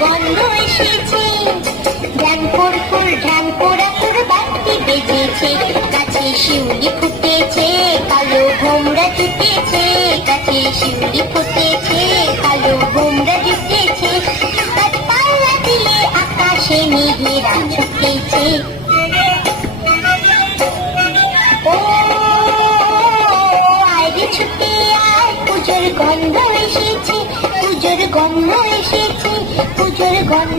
গন্ধ এসেছে, ঢ্যাং ফুরফুর ঢ্যাং পোড়া তোর বাতি বেজেছে, গাছে শিউলি ফুটেছে কালো ভোমরা জুটেছে, গাছে শিউলি ফুটেছে কালো ভোমরা জুটেছে, পাল্লা দিয়ে আকাশে মেঘেরা ছুটেছে। ও আয় ছুটে আয়, পুজোর গন্ধ এসেছে, পুজোর গন্ধ এসেছে, পুজোর গন্ধ।